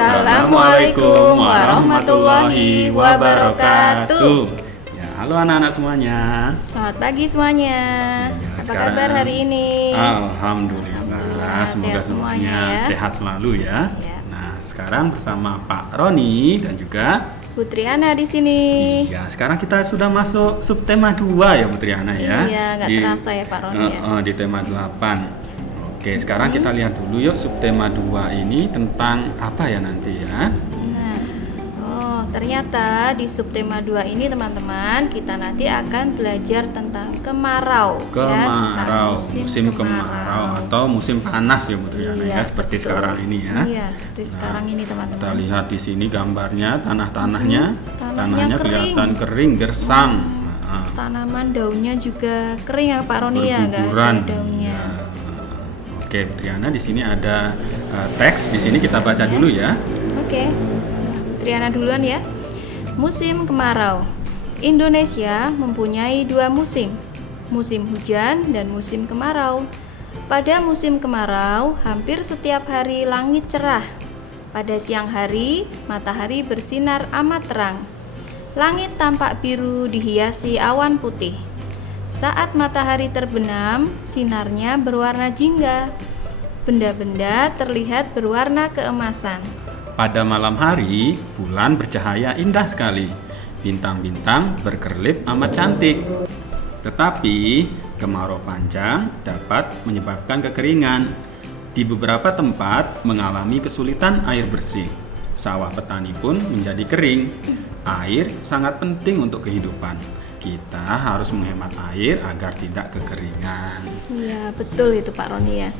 Assalamualaikum warahmatullahi wabarakatuh. Ya, halo anak-anak semuanya. Selamat pagi semuanya. Ya, Apa kabar hari ini? Alhamdulillah, semoga sehat semuanya semuanya ya. sehat selalu ya. Ya. Nah, sekarang bersama Pak Roni dan juga Putri Ana di sini. ya, sekarang kita sudah masuk subtema 2 ya Putri Ana ya. Iya, nggak terasa ya Pak Roni ya. Di tema 8. Oke, sekarang kita lihat dulu yuk subtema 2 ini tentang apa ya nanti ya. Nah, ternyata di subtema 2 ini teman-teman kita nanti akan belajar tentang kemarau. Kemarau, tentang musim kemarau atau musim panas ya Putri Ana Iya, ya, seperti betul. sekarang ini ya. Iya, seperti sekarang ini Kita teman-teman. lihat di sini gambarnya tanahnya tanahnya kelihatan kering gersang. Nah, Tanaman daunnya juga kering ya Pak Roni ya, nggak ada berguguran. daunnya. Ya. Oke, Putri Ana di sini ada teks, di sini kita baca dulu ya. Oke, Triana duluan ya. Musim kemarau. Indonesia mempunyai 2 musim, musim hujan dan musim kemarau. Pada musim kemarau, hampir setiap hari langit cerah. Pada siang hari, matahari bersinar amat terang. Langit tampak biru dihiasi awan putih. Saat matahari terbenam, sinarnya berwarna jingga. Benda-benda terlihat berwarna keemasan. Pada malam hari, bulan bercahaya indah sekali. Bintang-bintang berkerlip amat cantik. Tetapi, kemarau panjang dapat menyebabkan kekeringan. Di beberapa tempat mengalami kesulitan air bersih. Sawah petani pun menjadi kering. Air sangat penting untuk kehidupan. Kita harus menghemat air agar tidak kekeringan. Iya, betul itu Pak Roni ya.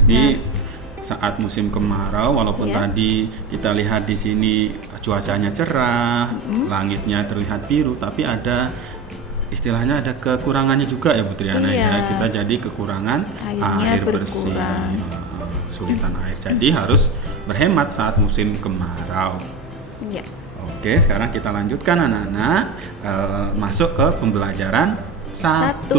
Jadi saat musim kemarau, walaupun Ya. tadi kita lihat di sini cuacanya cerah, langitnya terlihat biru, tapi ada istilahnya ada kekurangannya juga ya Putri Ana Iya. ya. Kita jadi kekurangan Airnya air bersih, berkurang. kesulitan air. Jadi harus berhemat saat musim kemarau. Ya. Oke, sekarang kita lanjutkan anak-anak masuk ke pembelajaran 1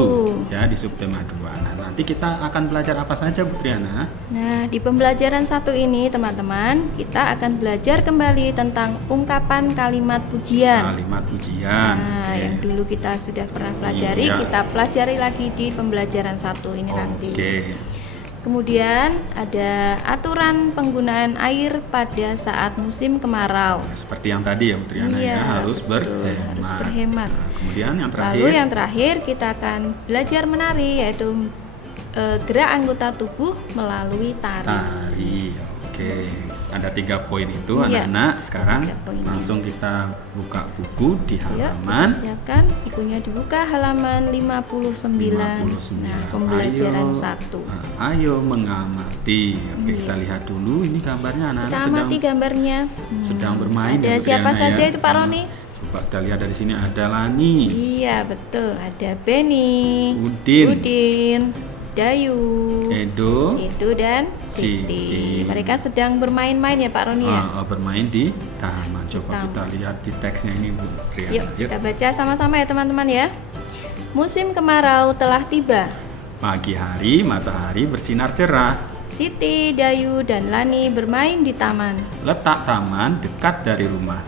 ya di subtema 2. Nah, nanti kita akan belajar apa saja Putri Ana? Nah, di pembelajaran 1 ini teman-teman, kita akan belajar kembali tentang ungkapan kalimat pujian. Kalimat pujian. Nah, Oke. yang dulu kita sudah pernah pelajari, Iya. kita pelajari lagi di pembelajaran 1 ini nanti. Oke. Kemudian ada aturan penggunaan air pada saat musim kemarau. Nah, seperti yang tadi ya Putri Ana Iya, ya, harus betul, berhemat. harus berhemat. Nah, kemudian yang terakhir. Lalu yang terakhir kita akan belajar menari, yaitu gerak anggota tubuh melalui tari. tari. Oke. Ada 3 poin itu Iya, anak-anak. Sekarang 3 poinnya. langsung kita buka buku di Yuk, halaman kita siapkan bukunya dibuka halaman 59. 59. Nah, pembelajaran Ayo, 1. Ayo mengamati. Oke, Iya. kita lihat dulu ini gambarnya anak-anak Kita amati gambarnya. sedang bermain. Ada ya, Putri siapa Ana, saja ya. itu Pak Roni? Coba kita lihat dari sini ada Lani, Iya, betul. Ada Benny, Udin, Dayu, Edo, Edo dan Siti. Siti. Mereka sedang bermain-main ya Pak Roni ya. bermain di taman. Coba kita lihat di teksnya ini Bu Triana. Yuk, kita baca sama-sama ya teman-teman ya. Musim kemarau telah tiba. Pagi hari matahari bersinar cerah. Siti, Dayu, dan Lani bermain di taman. Letak taman dekat dari rumah.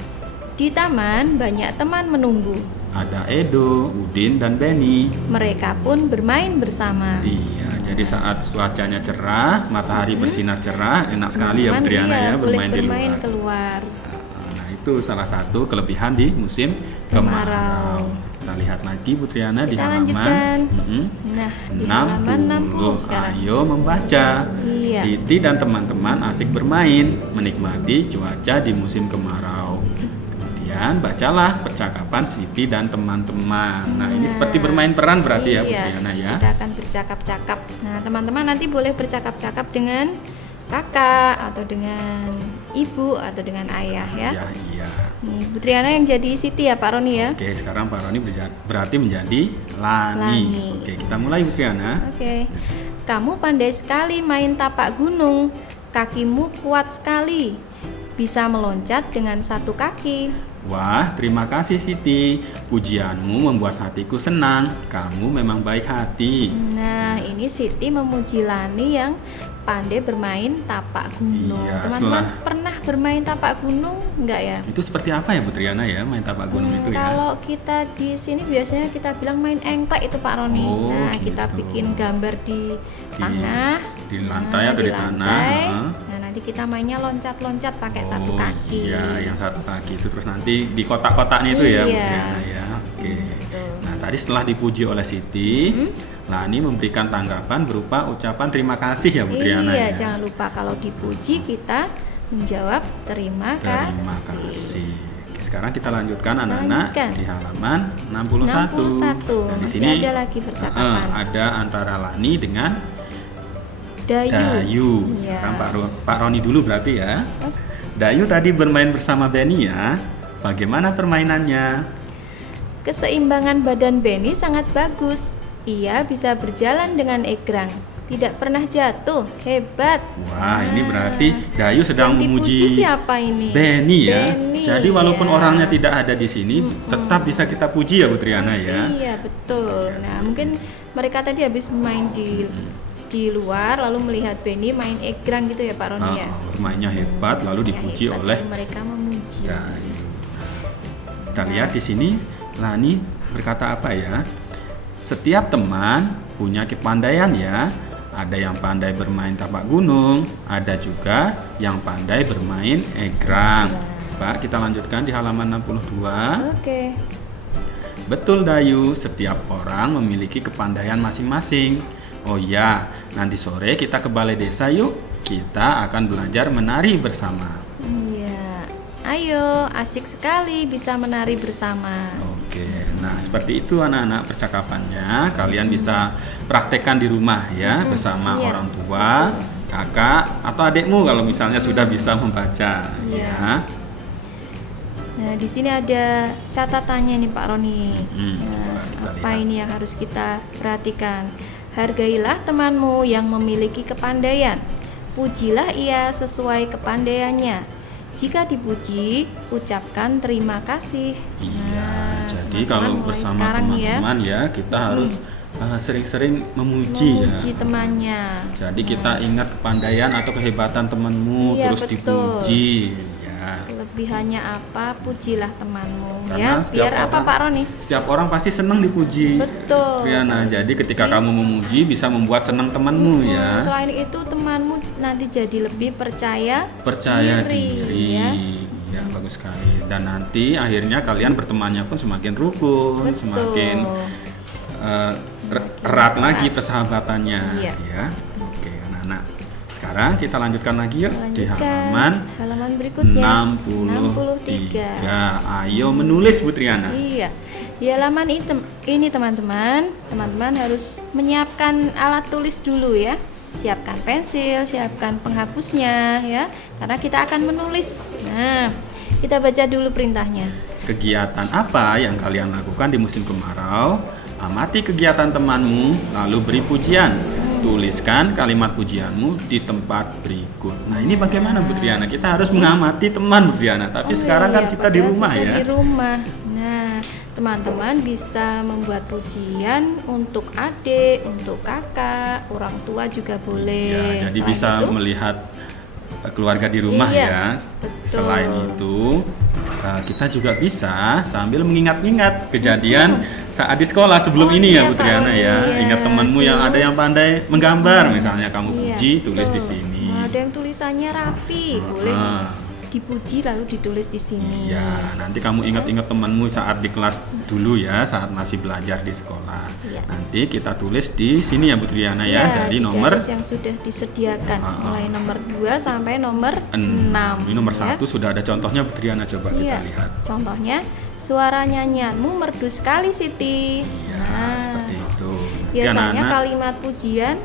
Di taman banyak teman menunggu. Ada Edo, Udin, dan Benny. Mereka pun bermain bersama. Iya, jadi saat cuacanya cerah, matahari bersinar cerah, enak sekali ya Teman, Triana iya, ya boleh bermain di bermain luar. keluar. Nah, itu salah satu kelebihan di musim kemarau. Kita lihat lagi Bu Triana di Kita halaman lanjutkan. mm-mm, Nah, di halaman 60 sekarang. Ayo membaca. Iya. Siti dan teman-teman asik bermain, menikmati cuaca di musim kemarau. Kemudian bacalah percakapan Siti dan teman-teman. Nah, ini seperti bermain peran berarti ya Bu Iya, Triana ya. kita akan bercakap-cakap. Nah, teman-teman nanti boleh bercakap-cakap dengan kakak atau dengan ibu atau dengan ayah ya. Iya, iya. Nih, Bu Triana yang jadi Siti ya Pak Roni ya. Oke, sekarang Pak Roni berarti menjadi Lani. Lani. Oke, kita mulai Bu Triana. Oke. Kamu pandai sekali main tapak gunung. Kakimu kuat sekali. Bisa meloncat dengan 1 kaki. Wah, terima kasih Siti. Pujianmu membuat hatiku senang. Kamu memang baik hati. Nah, ini Siti memuji Lani yang pandai bermain tapak gunung. Iya, Teman-teman pernah bermain tapak gunung enggak ya? Itu seperti apa ya Bu Triana ya main tapak gunung itu ya? Kalau kita di sini biasanya kita bilang main engklek itu Pak Roni. Oh, Nah, gitu. kita bikin gambar di tanah, di lantai atau di tanah, lantai. heeh. Nah, nanti kita mainnya loncat-loncat pakai satu kaki. Iya, yang satu kaki itu terus nanti di kotak-kotaknya itu ya Bu Iya. Triana ya. Oke. Betul. Nah, tadi setelah dipuji oleh Siti, Lani memberikan tanggapan berupa ucapan terima kasih ya Bu Triana Iya, ya. jangan lupa kalau dipuji kita menjawab terima Terima kasih. kasih. Oke, sekarang kita lanjutkan anak-anak Lanjutkan. di halaman 61. 61. Nah, di Masih sini ada lagi percakapan. ada antara Lani dengan Dayu. Dayu. Iya. Sekarang Pak Roni dulu berarti ya. Dayu tadi bermain bersama Benny ya. Bagaimana permainannya? Keseimbangan badan Benny sangat bagus. Ia bisa berjalan dengan egrang, tidak pernah jatuh. Hebat. Wah, ini berarti Dayu sedang Yang memuji dipuji siapa ini? Benny ya. Benny, Jadi walaupun ya. orangnya tidak ada di sini, tetap bisa kita puji ya Bu Triana ya. Iya, betul. Nah, mungkin mereka tadi habis main di luar lalu melihat Benny main egrang gitu ya Pak Roni ya. Bermainnya hebat lalu dipuji Hebat, oleh lalu mereka memuji. Dayu. Kita lihat di sini Lani berkata apa ya? Setiap teman punya kepandaian ya. Ada yang pandai bermain tapak gunung, ada juga yang pandai bermain egrang. Pak, kita lanjutkan di halaman 62. Oke. Betul Dayu, setiap orang memiliki kepandaian masing-masing. Oh ya, nanti sore kita ke balai desa yuk. Kita akan belajar menari bersama. Iya. Ayo, asik sekali bisa menari bersama. Oke, nah seperti itu anak-anak percakapannya. Kalian bisa praktekkan di rumah ya bersama Iya. orang tua, kakak atau adikmu kalau misalnya sudah bisa membaca. Iya. Ya. Nah, di sini ada catatannya nih Pak Roni. coba Nah, kita apa lihat. ini yang harus kita perhatikan? Hargailah temanmu yang memiliki kepandaian. Pujilah ia sesuai kepandaiannya. Jika dipuji, ucapkan terima kasih. Iya, jadi teman-teman kalau mulai bersama sekarang nih teman-teman ya, kita harus sering-sering memuji ya. Memuji temannya. Jadi kita ingat kepandaian atau kehebatan temanmu, Iya, terus betul. dipuji. Ya. Kelebihannya apa? Pujilah temanmu Karena ya. setiap Biar apa orang- Pak Roni? Setiap orang pasti senang dipuji. Betul. Riana, jadi ketika kamu memuji bisa membuat senang temanmu ya. Selain itu temanmu nanti jadi lebih percaya Percaya diri. ya. Ya, bagus sekali. Dan nanti akhirnya kalian bertemannya pun semakin rukun, Betul. semakin erat lagi persahabatannya. Iya. Ya. Oke, anak-anak. Sekarang kita lanjutkan lagi yuk di Lanjutkan. halaman berikutnya 63. Ayo menulis Bu Triana. Iya. Di halaman ini teman-teman harus menyiapkan alat tulis dulu ya. Siapkan pensil, siapkan penghapusnya ya. Karena kita akan menulis. Nah, kita baca dulu perintahnya. Kegiatan apa yang kalian lakukan di musim kemarau? Amati kegiatan temanmu, lalu beri pujian. Tuliskan kalimat pujianmu di tempat berikut. Nah, ini bagaimana Bu Triana? Kita harus mengamati teman Bu Triana. Tapi sekarang kan kita di padahal rumah kita ya. Di rumah. Nah, teman-teman bisa membuat pujian untuk adik, untuk kakak, orang tua juga boleh. Ya, jadi Selain bisa itu, melihat keluarga di rumah Iya, ya. betul. Selain itu, kita juga bisa sambil mengingat-ingat kejadian saat di sekolah sebelum Oh ini iya, ya Bu Pak Triana Roni, ya. iya. Ingat temanmu yang ada yang pandai menggambar, misalnya kamu Iya, puji, tulis di betul. sini. Nah, ada yang tulisannya rapi, boleh Ah. dipuji lalu ditulis di sini. Ya, nanti kamu ingat-ingat temanmu saat di kelas dulu ya, saat masih belajar di sekolah. Iya. Nanti kita tulis di sini ya Bu Triana ya, dari di nomor garis yang sudah disediakan, mulai nomor 2 sampai nomor 6. 6. Ini nomor 1 sudah ada contohnya Bu Triana, coba kita Iya. lihat. Contohnya, suara nyanyianmu merdu sekali Siti. Ya, seperti itu. Nanti Biasanya anak-anak- kalimat pujian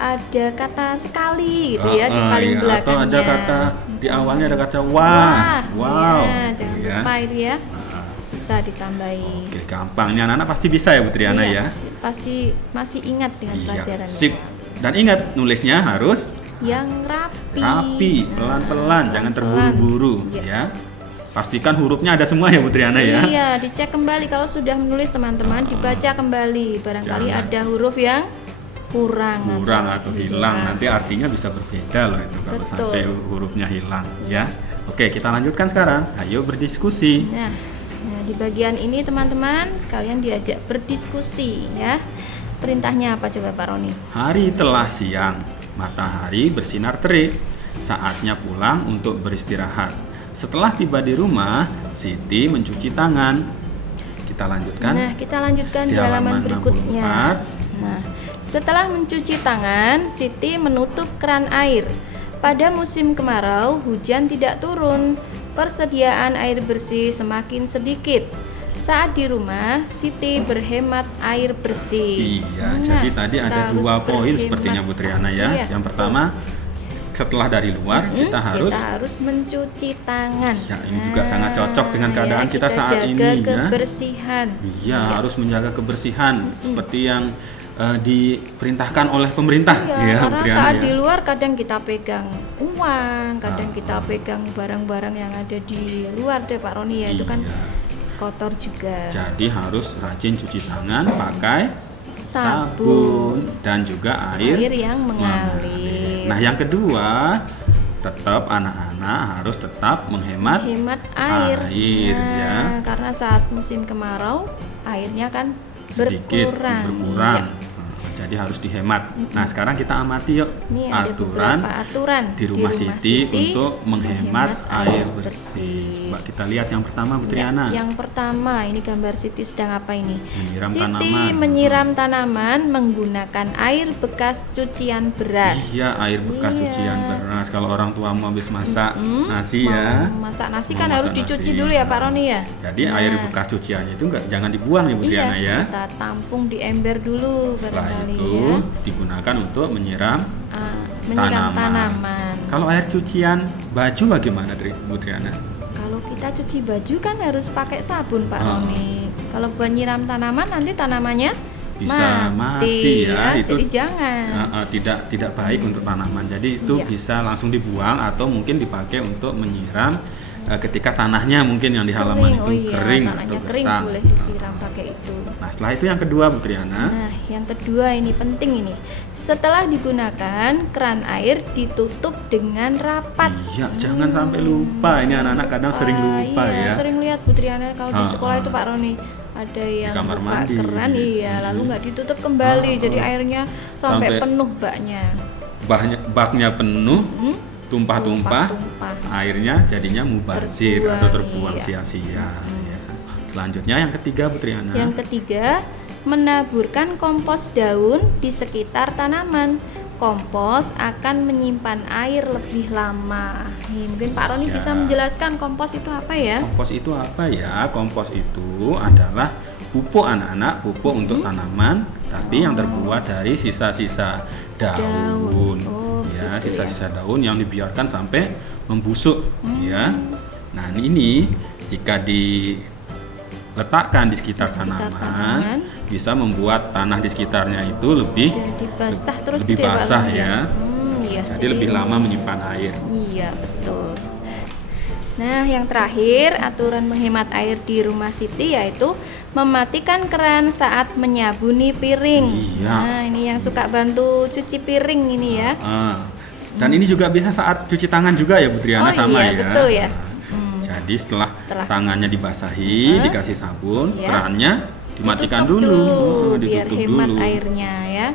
ada kata sekali gitu ya di paling iya, belakangnya. atau ada kata di awalnya ada kata wah, wow, ya, jangan ya. lupa itu ya. Bisa ditambahi. Oke, gampang. Ini anak-anak pasti bisa ya Bu Triana ya. Iya, pasti masih ingat dengan Iya, pelajaran sip. Dan ingat nulisnya harus yang rapi. rapi, pelan-pelan, jangan terburu-buru Iya. ya. Pastikan hurufnya ada semua ya Bu Triana ya. Iya, dicek kembali kalau sudah menulis teman-teman, dibaca kembali. Barangkali Jangan. ada huruf yang kurang atau hilang. Nanti artinya bisa berbeda loh itu kalau Betul. sampai hurufnya hilang ya. Oke, kita lanjutkan sekarang. Ayo berdiskusi. Nah, di bagian ini teman-teman kalian diajak berdiskusi ya. Perintahnya apa coba Pak Roni? Hari telah siang, matahari bersinar terik. Saatnya pulang untuk beristirahat. Setelah tiba di rumah, Siti mencuci tangan. Kita lanjutkan. Nah, kita lanjutkan Di di halaman halaman berikutnya. 64. Nah, setelah mencuci tangan, Siti menutup keran air. Pada musim kemarau, hujan tidak turun. Persediaan air bersih semakin sedikit. Saat di rumah, Siti berhemat air bersih. Iya, Nah, jadi tadi kita ada harus 2 poin berhemat. sepertinya Bu Triana ya. Iya, Yang pertama, setelah dari luar kita harus mencuci tangan. Ya, ini juga sangat cocok dengan keadaan kita saat jaga ini ya. kebersihan. Iya, harus menjaga kebersihan seperti yang diperintahkan oleh pemerintah Iya, ya, Bu karena Triana saat ya. di luar kadang kita pegang uang, kadang Ah. kita pegang barang-barang yang ada di luar deh Pak Roni ya, itu kan Iya. kotor juga. Jadi harus rajin cuci tangan pakai Sabun dan juga air yang mengalir. Nah, yang kedua, tetap anak-anak harus tetap menghemat Hemat air. ya. Karena saat musim kemarau airnya kan sedikit berkurang. berkurang. Iya. Jadi harus dihemat. Nah, sekarang kita amati yuk Ini ada beberapa aturan di rumah Siti untuk menghemat air bersih. Coba kita lihat yang pertama Bu Triana. Yang pertama, ini gambar Siti sedang apa ini? Menyiram Siti tanaman. menyiram tanaman menggunakan air bekas cucian beras. Iya, air bekas Iya. cucian beras. Kalau orang tua mau habis masak nasi Mau ya. masak nasi Mau kan harus masak dicuci nasi. dulu ya Pak Roni ya. Jadi air bekas cuciannya itu jangan dibuang ya Bu Triana ya. Kita tampung di ember dulu Setelah barangkali itu ya. digunakan untuk menyiram Menyiram tanaman. Kalau air cucian baju bagaimana Bu Triana? Kalau kita cuci baju kan harus pakai sabun Pak Oh. Roni. Kalau buat nyiram tanaman nanti tanamannya Bisa mati ya, itu jadi jangan. tidak baik untuk tanaman. Jadi itu Iya. bisa langsung dibuang atau mungkin dipakai untuk menyiram ketika tanahnya mungkin yang di halaman itu kering atau tanahnya kering gersang. boleh disiram pakai itu. Nah, setelah itu yang kedua Bu Triana. Nah, yang kedua ini penting ini. Setelah digunakan, keran air ditutup dengan rapat. Iya, jangan sampai lupa. Ini anak-anak kadang sering lupa Iya, ya. sering lihat Bu Triana kalau di sekolah itu Pak Roni ada yang kamar buka mandi. keran lalu nggak ditutup kembali jadi airnya sampai Sampai penuh baknya. Baknya penuh, tumpah-tumpah, Tumpah-tumpah. airnya jadinya mubazir atau terbuang Iya. sia-sia. Ya. Selanjutnya yang ketiga Bu Triana. Yang ketiga, menaburkan kompos daun di sekitar tanaman. Kompos akan menyimpan air lebih lama. Nih, mungkin Pak Roni Ya. bisa menjelaskan kompos itu apa ya? Kompos itu apa ya? Kompos itu adalah pupuk anak-anak, pupuk untuk tanaman, tapi yang terbuat dari sisa-sisa daun. Oh, Ya, gitu sisa-sisa daun yang dibiarkan sampai membusuk, ya. Nah, ini jika diletakkan di sekitar, sekitar tanaman, tanaman, bisa membuat tanah di sekitarnya itu lebih Jadi basah terus lebih gitu ya, Pak basah Roni ya. Iya, Jadi lebih lama menyimpan air. Iya, betul. Nah, yang terakhir, aturan menghemat air di rumah Siti yaitu mematikan keran saat menyabuni piring. Iya. Nah, ini yang suka bantu cuci piring ini ya. Dan ini juga bisa saat cuci tangan juga ya Bu Triana, Oh sama iya, ya. betul ya. Jadi setelah Setelah- tangannya dibasahi, dikasih sabun, Iya. kerannya dimatikan Ditutup dulu, biar ditutup hemat dulu. airnya ya.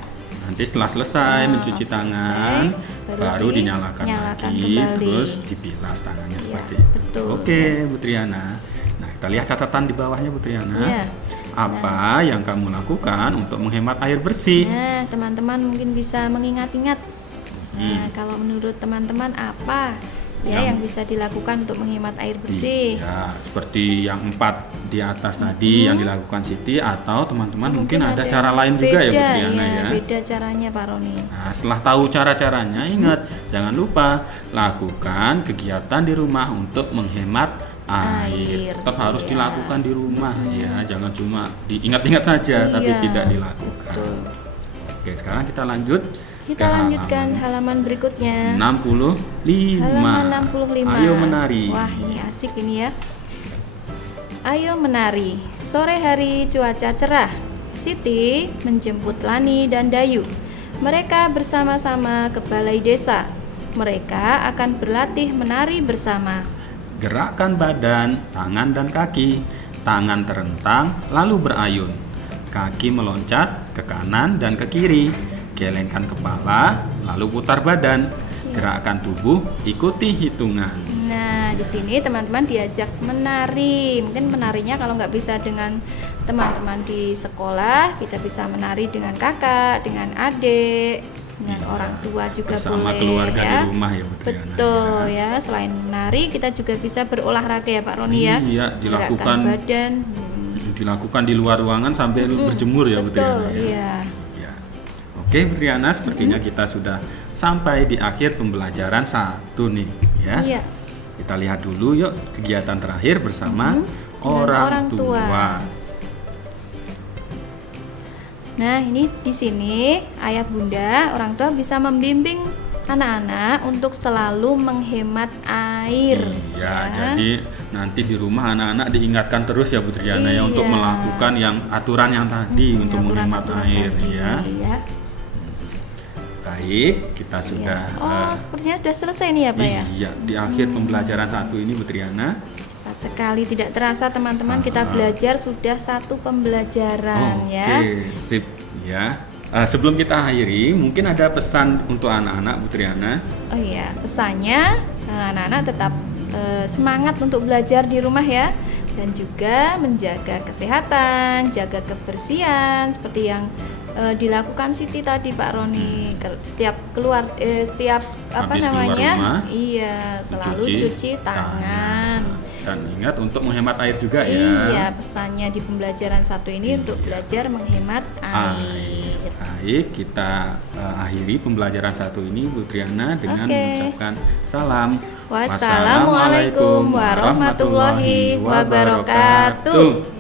Nanti setelah selesai mencuci selesai, tangan, baru baru dinyalakan dinyalakan lagi, kembali. terus dibilas tangannya Iya, seperti itu. betul. Oke, Bu Triana. Nah, kita lihat catatan di bawahnya Bu Triana. Iya. Apa yang kamu lakukan untuk menghemat air bersih? Nah, teman-teman mungkin bisa mengingat-ingat. Nah, kalau menurut teman-teman apa ya yang bisa dilakukan untuk menghemat air bersih? Ya, seperti yang 4 di atas tadi yang dilakukan Siti, atau teman-teman mungkin ada cara lain juga ya Bu beda, Triana ya. Beda caranya Pak Roni. Nah, setelah tahu cara-caranya, ingat jangan lupa lakukan kegiatan di rumah untuk menghemat air. Tetap harus iya. dilakukan di rumah ya, jangan cuma diingat-ingat saja tapi Iya, tidak dilakukan. betul. Oke, sekarang kita lanjut Kita ke lanjutkan halaman berikutnya. 65. Halaman 65. Ayo menari. Wah, ini asik ini ya. Ayo menari. Sore hari cuaca cerah. Siti menjemput Lani dan Dayu. Mereka bersama-sama ke balai desa. Mereka akan berlatih menari bersama. Gerakkan badan, tangan dan kaki. Tangan terentang lalu berayun. Kaki meloncat ke kanan dan ke kiri. Gelengkan kepala lalu putar badan. Gerakkan tubuh, ikuti hitungan. Nah, di sini teman-teman diajak menari. Mungkin menarinya kalau nggak bisa dengan teman-teman di sekolah, kita bisa menari dengan kakak, dengan adik, dengan orang tua juga bersama boleh keluarga ya. di rumah ya Bu Triana. Betul ya. Selain menari, kita juga bisa berolahraga ya Pak Roni ya. Iya, dilakukan Gerakan badan. dilakukan di luar ruangan sampai berjemur ya Bu Triana. Betul, iya. Ya. Oke Bu Triana, sepertinya kita sudah sampai di akhir pembelajaran 1 nih ya. Iya. Kita lihat dulu yuk kegiatan terakhir bersama orang orang tua. tua. Nah, ini di sini ayah bunda, orang tua bisa membimbing anak-anak untuk selalu menghemat air. Iya, ya. jadi nanti di rumah anak-anak diingatkan terus ya Bu Triana ya untuk Iya. melakukan yang aturan yang tadi untuk menghemat Aturan-aturan air tadi, ya. ya. Baik, kita sudah Oh, sepertinya sudah selesai nih ya Pak ya. iya, di akhir pembelajaran 1 ini Bu Triana. Cepat sekali, tidak terasa teman-teman kita belajar sudah 1 pembelajaran ya. Oke, sip ya. Sebelum kita akhiri, mungkin ada pesan untuk anak-anak Bu Triana. Oh iya, pesannya anak-anak tetap semangat untuk belajar di rumah ya, dan juga menjaga kesehatan, jaga kebersihan seperti yang dilakukan Siti tadi Pak Roni. Setiap setiap apa Habis keluar namanya? rumah, Iya, selalu cuci tangan. Dan ingat untuk menghemat air juga ya. Iya, pesannya di pembelajaran 1 ini untuk belajar menghemat air. Baik, kita akhiri pembelajaran 1 ini Bu Triana dengan Oke. mengucapkan salam. Wassalamualaikum warahmatullahi wabarakatuh.